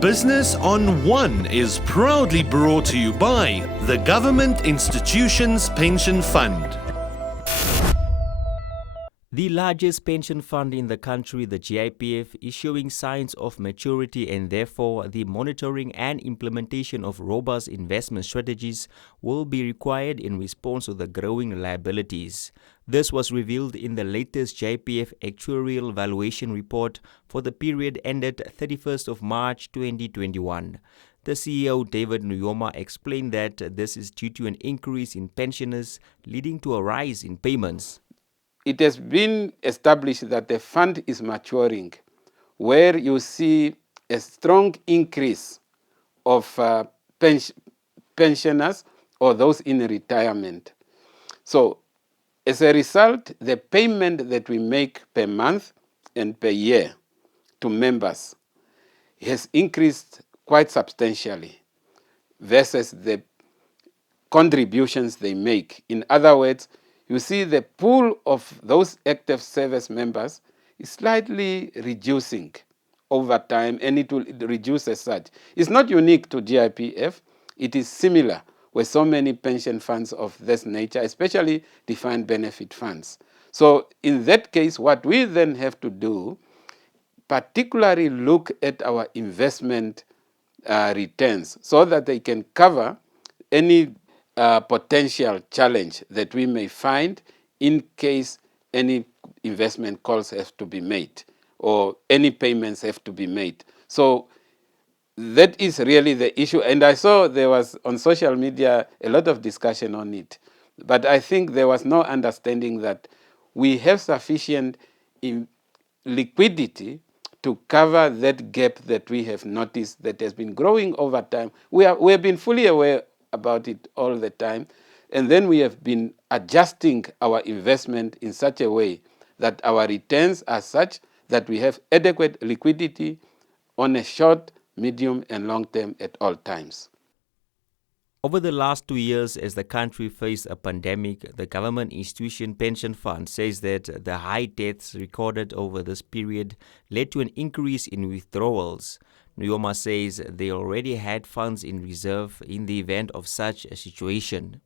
Business on One is proudly brought to you by the Government Institutions Pension Fund. The largest pension fund in the country, the GIPF, is showing signs of maturity, and therefore the monitoring and implementation of robust investment strategies will be required in response to the growing liabilities. This was revealed in the latest GIPF actuarial valuation report for the period ended 31st of March 2021. The CEO, David Nuyoma, explained that this is due to an increase in pensioners, leading to a rise in payments. It has been established that the fund is maturing, where you see a strong increase of pensioners or those in retirement. So, as a result, the payment that we make per month and per year to members has increased quite substantially versus the contributions they make. In other words, you see the pool of those active service members is slightly reducing over time, and it will reduce as such. It's not unique to GIPF. It is similar with so many pension funds of this nature, especially defined benefit funds. So in that case, what we then have to do, particularly look at our investment returns so that they can cover any potential challenge that we may find in case any investment calls have to be made or any payments have to be made. So that is really the issue. And I saw there was on social media a lot of discussion on it. But I think there was no understanding that we have sufficient liquidity to cover that gap that we have noticed that has been growing over time. We have been fully aware about it all the time, and then we have been adjusting our investment in such a way that our returns are such that we have adequate liquidity on a short, medium, and long term at all times. Over the last 2 years, as the country faced a pandemic, the Government Institution Pension Fund says that the high deaths recorded over this period led to an increase in withdrawals. Nuyoma says they already had funds in reserve in the event of such a situation.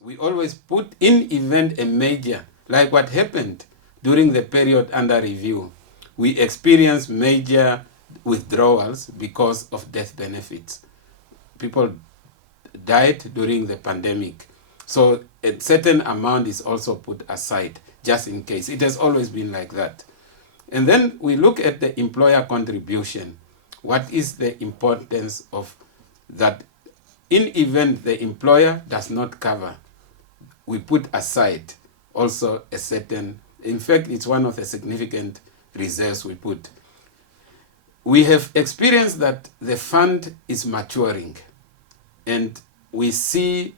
We always put in event a major, like what happened during the period under review. We experienced major withdrawals because of death benefits. People died during the pandemic. So a certain amount is also put aside just in case. It has always been like that. And then we look at the employer contribution. What is the importance of that? In event the employer does not cover, we put aside also a certain, in fact, it's one of the significant reserves we put. We have experienced that the fund is maturing, and we see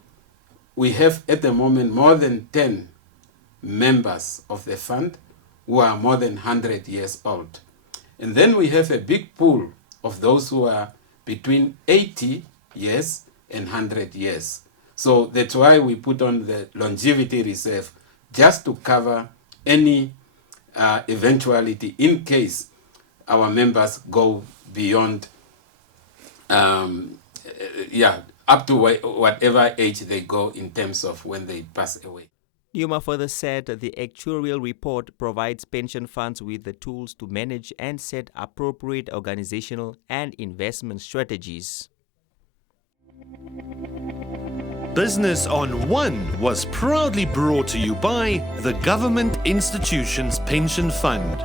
we have at the moment more than 10 members of the fund who are more than 100 years old. And then we have a big pool of those who are between 80 years and 100 years. So that's why we put on the longevity reserve, just to cover any eventuality in case our members go beyond, up to whatever age they go in terms of when they pass away. Nuyoma further said that the actuarial report provides pension funds with the tools to manage and set appropriate organizational and investment strategies. Business on One was proudly brought to you by the Government Institutions Pension Fund.